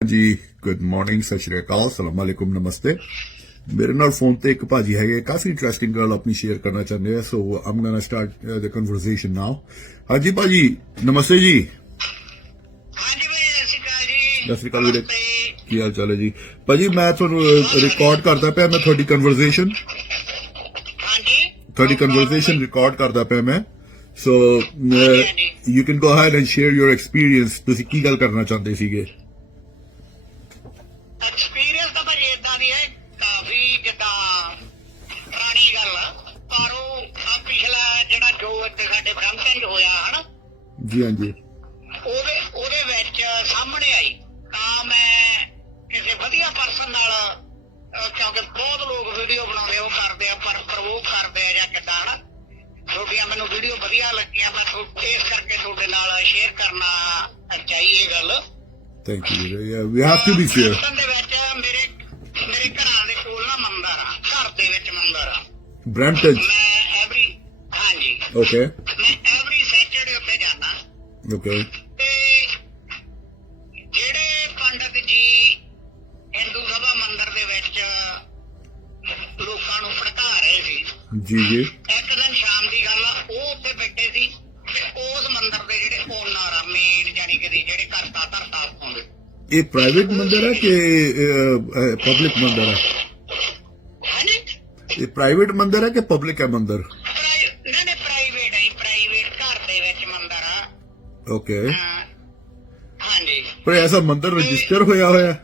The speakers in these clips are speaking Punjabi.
ਜੀ ਗੁੱਡ ਮਾਰਨਿੰਗ ਸਤਿ ਸ਼੍ਰੀ ਅਕਾਲ ਸਲਾਮ ਅਲੈਕੁਮ ਨਮਸਤੇ ਮੇਰੇ ਨਾਲ ਫੋਨ ਤੇ ਇੱਕ ਭਾਜੀ ਹੈਗੇ ਕਾਫੀ ਇੰਟਰਸਟਿੰਗ ਗੱਲ ਆਪਣੀ ਸ਼ੇਅਰ ਕਰਨਾ ਚਾਹੁੰਦੇ ਆ ਸੋ ਆਮ ਗੋਣਾ ਸਟਾਰਟ ਦ ਕਨਵਰਸੇਸ਼ਨ ਨਾਓ ਹਾਂਜੀ ਭਾਜੀ ਨਮਸਤੇ ਜੀ ਹਾਂਜੀ ਭਾਈ ਸਤਿ ਸ਼੍ਰੀ ਅਕਾਲ ਜੀ ਸਤਿ ਸ਼੍ਰੀ ਅਕਾਲ ਵੀਰੇ ਨਮਸਤੇ। ਕੀ ਹਾਲ ਚਾਲ ਹੈ ਜੀ ਭਾਜੀ ਮੈਂ ਤੁਹਾਨੂੰ ਰਿਕਾਰਡ ਕਰਦਾ ਪਿਆ ਮੈਂ ਤੁਹਾਡੀ ਕਨਵਰਸੇਸ਼ਨ ਹਾਂਜੀ ਤੁਹਾਡੀ ਕਨਵਰਸੇਸ਼ਨ ਰਿਕਾਰਡ ਕਰਦਾ ਪਿਆ ਮੈਂ so you can go ahead and share your experience ਤੁਸੀਂ ਕੀ ਗੱਲ ਕਰਨਾ ਚਾਹੁੰਦੇ ਸੀਗੇ ਐਕਸਪੀਰੀਅੰਸ ਤਾਂ ਭਾਈ ਇਦਾਂ ਦੀ ਹੈ ਕਾਫੀ ਜਿੱਦਾਂ ਪੁਰਾਣੀ ਗੱਲ ਆ, ਪਰ ਉਹ ਆ ਪਿਛਲਾ ਜਿਹੜਾ ਜੋ ਇੱਥੇ ਸਾਡੇ ਫੰਕਸ਼ਨ ਹੋਇਆ ਹਨਾ? ਜੀ ਹਾਂਜੀ। ਉਹਦੇ ਉਹਦੇ ਵਿੱਚ ਸਾਹਮਣੇ ਆਈ। ਤਾਂ ਮੈਂ ਕਿਸੇ ਵਧੀਆ ਪਰਸਨ ਨਾਲ ਅਹ, ਕਿਉਂਕਿ ਬਹੁਤ ਲੋਕ ਵੀਡੀਓ ਬਣਾਉਂਦੇ ਉਹ ਕਰਦੇ ਆ ਪਰ ਪ੍ਰਵੋਕ ਕਰਦੇ ਆ ਜਾਂ ਕਿੱਦਾਂ ਹਨਾ? ਤੁਹਾਡੀਆਂ ਮੈਨੂੰ ਵੀਡੀਓ ਵਧੀਆ ਲੱਗੀਆਂ ਮੈਂ ਤੁਹਾ- ਇਸ ਕਰਕੇ ਤੁਹਾਡੇ ਨਾਲ ਸ਼ੇਅਰ ਕਰਨਾ ਚਾਹੀਏ ਗੱਲ। ਥੈਂਕ ਯੂ ਵੀਰੇ। We have to be fair Hindustan ਦੇ ਵਿੱਚ ਮੇਰੇ ਮੇਰੇ ਘਰਾਂ ਦੇ ਕੋਲ ਨਾ ਮੰਦਰ ਆ ਘਰ ਦੇ ਵਿੱਚ ਮੰਦਰ ਆ। ਬ੍ਰੈਂਟਨ ਮੈਂ ਐਵਰੀ ਹਾਂਜੀ। ਓਕੇ ਓਕੇ ਤੇ ਜਿਹੜੇ ਪੰਡਤ ਜੀ ਹਿੰਦੂ ਸਭਾ ਮੰਦਰ ਦੇ ਵਿੱਚ ਲੋਕਾਂ ਨੂੰ ਭੜਕਾ ਰਹੇ ਸੀ ਜੀ ਜੀ। ਇੱਕ ਦਿਨ ਸ਼ਾਮ ਦੀ ਗੱਲ ਆ ਉਹ ਉੱਥੇ ਬੈਠੇ ਸੀ ਤੇ ਉਸ ਮੰਦਰ ਦੇ ਜਿਹੜੇ ਓਨਰ ਆ ਮੇਨ ਜਾਨੀ ਕਿ ਜਿਹੜੇ ਕਰਤਾ ਧਰਤਾ ਹੁੰਦੇ ਇਹ ਪ੍ਰਾਈਵੇਟ ਮੰਦਰ ਹੈ ਕਿ ਪਬਲਿਕ ਮੰਦਰ ਹੈ ਇਹ ਪ੍ਰਾਈਵੇਟ ਮੰਦਰ ਹੈ ਕਿ ਪਬਲਿਕ ਹੈ ਮੰਦਰ? ਓਕੇ ਹਾਂ, ਹਾਂਜੀ। ਪਰ ਐਸਾ ਮੰਦਰ ਰਜਿਸਟਰ ਹੋਇਆ ਹੋਇਆ ਹੈ?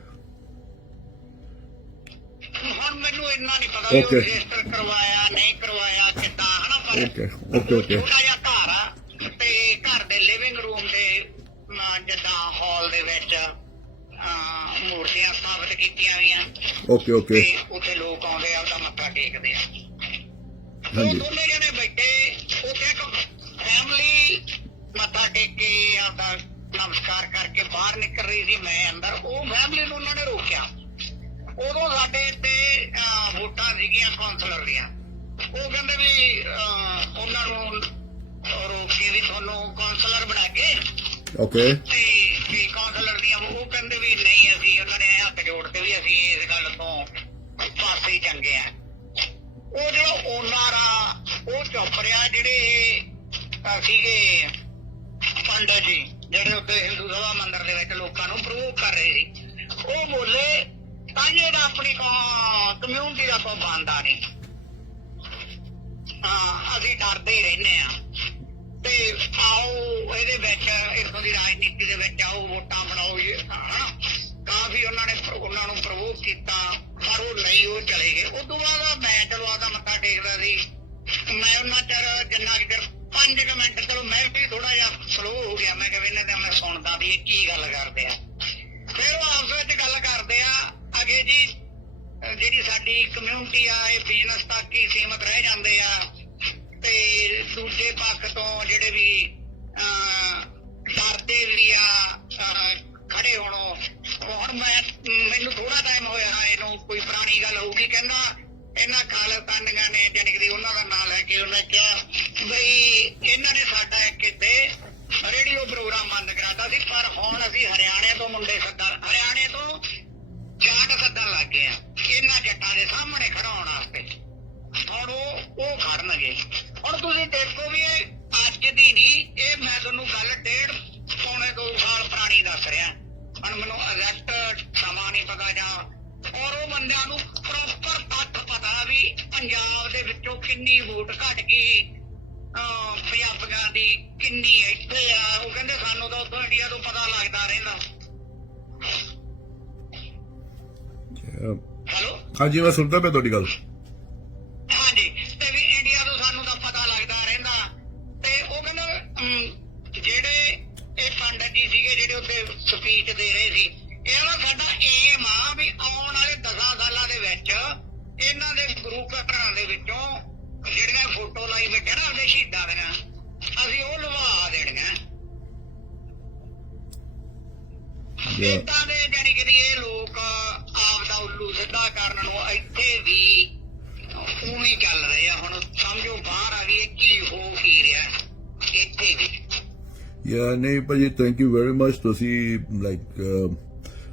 ਹੁਣ ਮੈਨੂੰ ਇੰਨਾ ਨਹੀਂ ਪਤਾ ਵੀ Okay. ਰਜਿਸਟਰ ਕਰਵਾਇਆ ਨਹੀਂ ਕਰਵਾਇਆ ਕਿੱਦਾਂ ਹਨਾ ਪਰ ਓਕੇ ਓਕੇ ਓਕੇ ਛੋਟਾ ਜਿਹਾ ਘਰ ਆ ਤੇ ਘਰ ਦੇ ਲਿਵਿੰਗ ਰੂਮ ਦੇ ਅਮ, ਜਿੱਦਾਂ ਹਾਲ ਦੇ ਵਿੱਚ ਅਮ, ਮੂਰਤੀਆਂ ਸਥਾਪਿਤ ਕੀਤੀਆਂ ਹੋਈਆਂ। ਓਕੇ ਓਕੇ ਤੇ ਉੱਥੇ ਲੋਕ ਆਉਂਦੇ ਆ ਉਹਦਾ ਮੱਥਾ ਟੇਕਦੇ ਆ। ਹਾਂਜੀ। ਦੋਨੇ ਜਣੇ ਬੈਠੇ ਉੱਥੇ ਇੱਕ ਫੈਮਿਲੀ ਮੱਥਾ ਟੇਕ ਕੇ ਆਪਦਾ ਨਮਸਕਾਰ ਕਰਕੇ ਬਾਹਰ ਨਿਕਲ ਰਹੀ ਸੀ ਮੈਂ ਅੰਦਰ। ਉਹ ਫੈਮਿਲੀ ਨੂੰ ਉਹਨਾਂ ਨੇ ਰੋਕਿਆ। ਉਦੋਂ ਸਾਡੇ ਤੇ ਵੋਟਾਂ ਸੀਗੀਆਂ ਕਾਉਂਸਲਰ ਦੀਆਂ। ਉਹ ਕਹਿੰਦੇ ਵੀ ਉਹਨਾਂ ਨੂੰ ਰੋਕ ਕੇ ਵੀ ਤੁਹਾਨੂੰ ਕਾਉਂਸਲਰ ਬਣਾ ਕੇ ਓਕੇ ਤੇ ਵੀ ਕਾਉਂਸਲਰ ਦੀਆਂ ਉਹ ਕਹਿੰਦੇ ਵੀ ਨਹੀਂ ਅਸੀਂ ਉਹਨਾਂ ਨੇ ਹੱਥ ਜੋੜ ਕੇ ਵੀ ਅਸੀਂ ਇਸ ਗੱਲ ਤੋਂ ਪਾਸੇ ਚੰਗੇ ਆ। ਉਹ ਜਿਹੜਾ ਓਨਰ ਆ ਉਹ ਚੁੱਪ ਰਿਹਾ ਜਿਹੜੇ ਸੀਗੇ ਪੰਡਤ ਜੀ। ਜਿਹੜੇ ਉੱਤੇ ਹਿੰਦੂ ਸਭਾ ਮੰਦਿਰ ਦੇ ਵਿੱਚ ਲੋਕਾਂ ਨੂੰ ਪ੍ਰੂਵ ਕਰ ਰਹੇ ਸੀ, ਉਹ ਬੋਲੇ ਤਾਂ ਜਿਹੜਾ ਆਪਣੀ ਕਮਿਊਨਿਟੀ ਦਾ ਕੋਈ ਬੰਦਾ ਨਹੀਂ। ਹਾਂ ਅਸੀਂ ਡਰਦੇ ਹੀ ਰਹਿੰਦੇ ਆ ਤੇ ਆਓ ਇਹਦੇ ਵਿੱਚ, ਇਥੋਂ ਦੀ ਰਾਜਨੀਤੀ ਦੇ ਵਿੱਚ ਆਓ, ਵੋਟਾਂ ਬਣਾਓ ਹਨਾ ਕਾਫੀ ਉਹਨਾਂ ਨੇ ਉਹਨਾਂ ਨੂੰ ਪ੍ਰਵੋਕ ਕੀਤਾ, ਪਰ ਉਹ ਨਹੀਂ, ਉਹ ਚਲੇ ਗਏ। ਉਸ ਬਾਅਦ ਵੀ ਕੀ ਗੱਲ ਕਰਦੇ ਆ? ਫਿਰ ਉਹ ਆਪਸ ਵਿੱਚ ਗੱਲ ਕਰਦੇ ਆ, ਅਗੇ ਜੀ ਜਿਹੜੀ ਸਾਡੀ ਕਮਿਊਨਿਟੀ ਆ, ਇਹ ਬਿਜ਼ਨਸ ਤੱਕ ਹੀ ਸੀਮਤ ਰਹਿ ਜਾਂਦੇ ਆ। ਤੇ ਦੂਜੇ ਪੱਖ ਤੋਂ ਜਿਹੜੇ ਵੀ ਡਰਦੇ ਵੀ ਆ ਖੜੇ ਹੋਣੋਂ ਹੁਣ ਮੈਂ, ਮੈਨੂੰ ਥੋੜਾ ਟਾਈਮ ਹੋਇਆ, ਇਹਨੂੰ ਕੋਈ ਪੁਰਾਣੀ ਗੱਲ ਹੋਊਗੀ। ਕਹਿੰਦਾ, ਇਹਨਾਂ ਖਾਲਸਤਾਨੀਆਂ ਨੇ, ਜਾਣੀ ਕਿ ਉਹਨਾਂ ਦਾ ਨਾਂ ਲੈ ਕੇ ਉਹਨੇ ਕਿਹਾ ਬਈ ਇਹਨਾਂ ਨੇ ਸਾਡਾ ਇੱਕ ਇੱਥੇ ਰੇਡੀਓ ਪ੍ਰੋਗਰਾਮ ਬੰਦ ਕਰਾਤਾ ਸੀ ਪਰ ਹੁਣ ਅਸੀਂ ਹਰਿਆਣੇ ਤੋਂ ਮੁੰਡੇ ਸੱਦਾ ਹਰਿਆਣੇ ਤੋਂ ਜਾਟ ਸੱਦਣ ਲੱਗ ਗਏ ਆ ਇਹਨਾਂ ਜੱਟਾਂ ਦੇ ਸਾਹਮਣੇ ਵਾਸਤੇ। ਹੁਣ ਉਹ ਉਹ ਖੜਨਗੇ। ਹੁਣ ਤੁਸੀਂ ਦੇਖੋ ਵੀ ਇਹ ਅੱਜ ਦੀ ਨਹੀਂ, ਇਹ ਮੈਂ ਤੁਹਾਨੂੰ ਗੱਲ ਡੇਢ ਪੌਣੇ ਦੋ ਸਾਲ ਪੁਰਾਣੀ ਦੱਸ ਰਿਹਾ। ਹੁਣ ਮੈਨੂੰ ਐਗਜ਼ੈਕਟ ਸਮਾਂ ਨਹੀਂ ਪਤਾ ਜਾਂ, ਔਰ ਉਹ ਬੰਦਿਆਂ ਨੂੰ ਪ੍ਰੋਪਰ ਤੱਤ ਪਤਾ ਵੀ ਪੰਜਾਬ ਦੇ ਵਿੱਚੋਂ ਕਿੰਨੀ ਵੋਟ ਘਟ ਗਈ। ਅਹ ਪੰਜਾਬੀਆਂ ਦੀ ਕਿੰਨੀ ਇੱਥੇ ਆ, ਉਹ ਕਹਿੰਦੇ ਸਾਨੂੰ ਤਾਂ ਉਦੋਂ ਇੰਡੀਆ ਤੋਂ ਪਤਾ ਲੱਗਦਾ ਰਹਿੰਦਾ। ਹਾਂਜੀ ਮੈਂ ਸੁਣਦਾ ਪਿਆ ਤੁਹਾਡੀ ਗੱਲ। ਹਾਂਜੀ ਤੇ ਵੀ ਇੰਡੀਆ ਤੋਂ ਸਾਨੂੰ ਤਾਂ ਪਤਾ ਲੱਗਦਾ ਰਹਿੰਦਾ। ਤੇ ਉਹ ਕਹਿੰਦਾ ਜਿਹੜੇ ਇਹ ਪੰਡਤ ਜੀ ਸੀਗੇ ਜਿਹੜੇ ਉੱਥੇ ਸਪੀਚ ਦੇ ਰਹੇ ਸੀ ਇਹਨਾਂ ਦਾ ਸਾਡਾ ਏਮ ਆ ਵੀ ਆਉਣ ਵਾਲੇ 10 ਸਾਲਾਂ ਦੇ ਵਿੱਚ ਇਹਨਾਂ ਦੇ ਗੁਰੂ ਘਰਾਂ ਦੇ ਵਿੱਚੋਂ ਜਿਹੜੀਆਂ ਫੋਟੋ ਲਾਈ ਬੈਠੇ ਨਾ ਉਹਦੇ ਸ਼ਹੀਦਾਂ ਦੀਆਂ ਅਸੀਂ ਉਹ ਲਵਾ ਦੇਣੀਆਂ. ਇਦਾਂ ਯਾ ਨਹੀਂ ਭਾਜੀ ਥੈਂਕ ਯੂ ਵੈਰੀ ਮਚ ਤੁਸੀਂ ਲਾਈਕ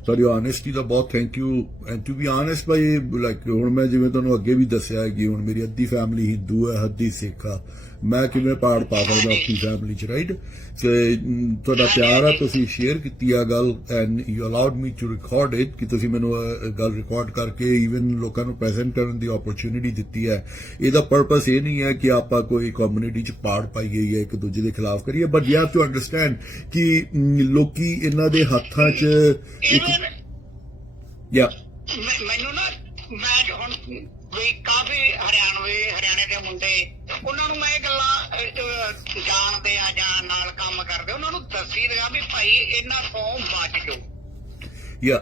ਤੁਹਾਡੀ ਆਨੈਸਟੀ ਦਾ ਬਹੁਤ thank you and to be honest Bhai like ਹੁਣ ਮੈਂ ਜਿਵੇਂ ਤੁਹਾਨੂੰ ਅੱਗੇ ਵੀ ਦੱਸਿਆ ਕਿ ਹੁਣ ਮੇਰੀ ਅੱਧੀ ਫੈਮਿਲੀ ਹਿੰਦੂ ਹੈ, ਅੱਧੀ ਸਿੱਖ ਆ। ਮੈਂ ਕਿਵੇਂ ਪਾੜ ਪਾ ਸਕਦਾ ਆਪਣੀ ਫੈਮਿਲੀ ਚ ਰਾਈਟ ਤੇ ਤੁਹਾਡਾ ਪਿਆਰ ਆ ਤੁਸੀਂ ਸ਼ੇਅਰ ਕੀਤੀ ਆ ਗੱਲ and you allowed me to record it ਕਿ ਤੁਸੀਂ ਮੈਨੂੰ ਗੱਲ ਰਿਕਾਰਡ ਕਰਕੇ ਈਵਨ ਲੋਕਾਂ ਨੂੰ ਪ੍ਰੈਜ਼ੈਂਟ ਕਰਨ ਦੀ ਓਪਰਚ्युनिटी ਦਿੱਤੀ ਹੈ। ਇਹਦਾ ਪਰਪਸ ਇਹ ਨਹੀਂ ਹੈ ਕਿ ਆਪਾਂ ਕੋਈ ਕਮਿਊਨਿਟੀ ਚ ਪਾੜ ਪਾਈ ਗਈ ਹੈ ਇੱਕ ਦੂਜੇ ਦੇ ਖਿਲਾਫ ਕਰੀਏ but you have to understand ਕਿ ਲੋਕੀ ਇਹਨਾਂ ਦੇ ਹੱਥਾਂ 'ਚ ਇੱਕ ਯਾ ਮੈਨੂੰ ਨਾ ਮੈਂ ਹੁਣ ਵੀ ਕਾਫੀ ਹਰਿਆਣਵੇ ਹਰਿਆਣੇ ਦੇ ਮੁੰਡੇ। ਉਹਨਾਂ ਨੂੰ ਮੈਂ ਇਹ ਗੱਲਾਂ ਜਾਣਦੇ ਆ ਜਾਂ ਨਾਲ ਕੰਮ ਕਰਦੇ ਉਹਨਾਂ ਨੂੰ ਦੱਸੀ ਰਿਹਾ ਵੀ ਭਾਈ ਇਹਨਾਂ ਤੋਂ ਬਚ ਜਾਓ। ਯਾ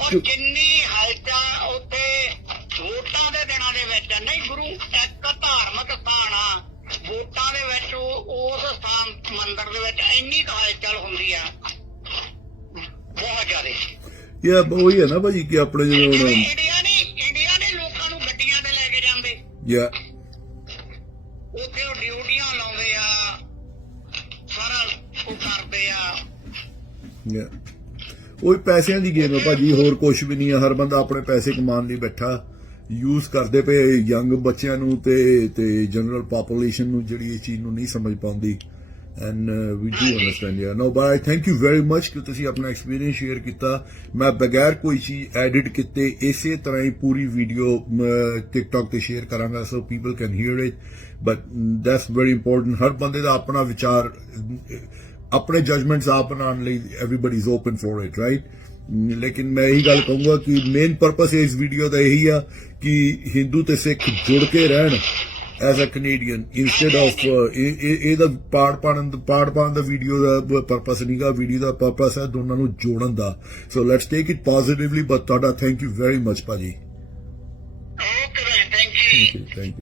ਔਰ ਜਿੰਨੀ ਹਲਚਲ ਉੱਥੇ ਵੋਟਾਂ ਦੇ ਦਿਨਾਂ ਦੇ ਵਿੱਚ ਨਹੀਂ ਗੁਰੂ ਇੱਕ ਧਾਰਮਿਕ ਸਥਾਨ ਆ। ਵੋਟਾਂ ਦੇ ਵਿੱਚ ਉਸ ਸਥਾਨ ਮੰਦਿਰ ਦੇ ਵਿੱਚ ਇੰਨੀ ਹਲਚਲ ਹੁੰਦੀ ਆ। ਬਹੁਤ ਜ਼ਿਆਦਾ। ਯਾ ਉਹੀ ਹੈ ਨਾ ਭਾਜੀ ਕਿ ਆਪਣੇ ਜਦੋਂ ਇੰਡੀਆ ਨੇ ਇੰਡੀਆ ਨੇ ਲੋਕਾਂ ਨੂੰ ਗੱਡੀਆਂ ਤੇ ਲੈ ਕੇ ਯਾ ਉੱਥੇ ਉਹ ਡਿਊਟੀਆਂ ਲਾਉਂਦੇ ਆ ਸਾਰਾ ਉਹ ਕਰਦੇ ਆ। ਯਾ ਉਹ ਪੈਸਿਆਂ ਦੀ ਗੇਮ ਹੈ ਭਾਜੀ ਹੋਰ ਕੁਝ ਵੀ ਨਹੀਂ ਹੈ ਹਰ ਬੰਦਾ ਆਪਣੇ ਪੈਸੇ ਕਮਾਉਣ ਲਈ ਬੈਠਾ। ਯੂਜ਼ ਕਰਦੇ ਪਏ ਯੰਗ ਬੱਚਿਆਂ ਨੂੰ ਤੇ ਤੇ ਜਨਰਲ ਪੋਪੂਲੇਸ਼ਨ ਨੂੰ ਜਿਹੜੀ ਇਹ ਚੀਜ਼ ਨੂੰ ਨਹੀਂ ਸਮਝ ਪਾਉਂਦੀ। And we do understand you know by thank you very much ਕਿ ਤੁਸੀਂ ਆਪਣਾ ਐਕਸਪੀਰੀਅੰਸ ਸ਼ੇਅਰ ਕੀਤਾ। ਮੈਂ ਬਗੈਰ ਕੋਈ ਚੀਜ਼ ਐਡਿਟ ਕੀਤੇ, ਇਸੇ ਤਰ੍ਹਾਂ ਹੀ ਪੂਰੀ ਵੀਡੀਓ ਟਿਕਟੌਕ ਤੇ ਸ਼ੇਅਰ ਕਰਾਂਗਾ so people can hear it but that's very important ਹਰ ਬੰਦੇ ਦਾ ਆਪਣਾ ਵਿਚਾਰ ਆਪਣੇ ਜਜਮੈਂਟਸ ਆਪ ਬਣਾਉਣ ਲਈ everybody is open for it right ਲੇਕਿਨ ਮੈਂ ਇਹੀ ਗੱਲ ਕਹੂੰਗਾ ਕਿ ਮੇਨ ਪਰਪਸ ਇਸ ਵੀਡੀਓ ਦਾ ਇਹੀ ਆ ਕਿ ਹਿੰਦੂ ਤੇ ਸਿੱਖ ਜੁੜ ਕੇ ਰਹਿਣ। As a Canadian instead of ਇਹਦਾ ਪਾੜ ਪਾਣ ਪਾੜ ਪਾਣ ਦਾ ਵੀਡੀਓ ਦਾ ਪਰਪਸ ਨਹੀਂਗਾ ਵੀਡੀਓ ਦਾ ਪਰਪਸ ਹੈ ਦੋਨਾਂ ਨੂੰ ਜੋੜਨ ਦਾ। So let's take it positively but ਤੁਹਾਡਾ ਥੈਂਕ ਯੂ ਵੈਰੀ ਮਚ ਭਾਜੀ। Okay thank you thank you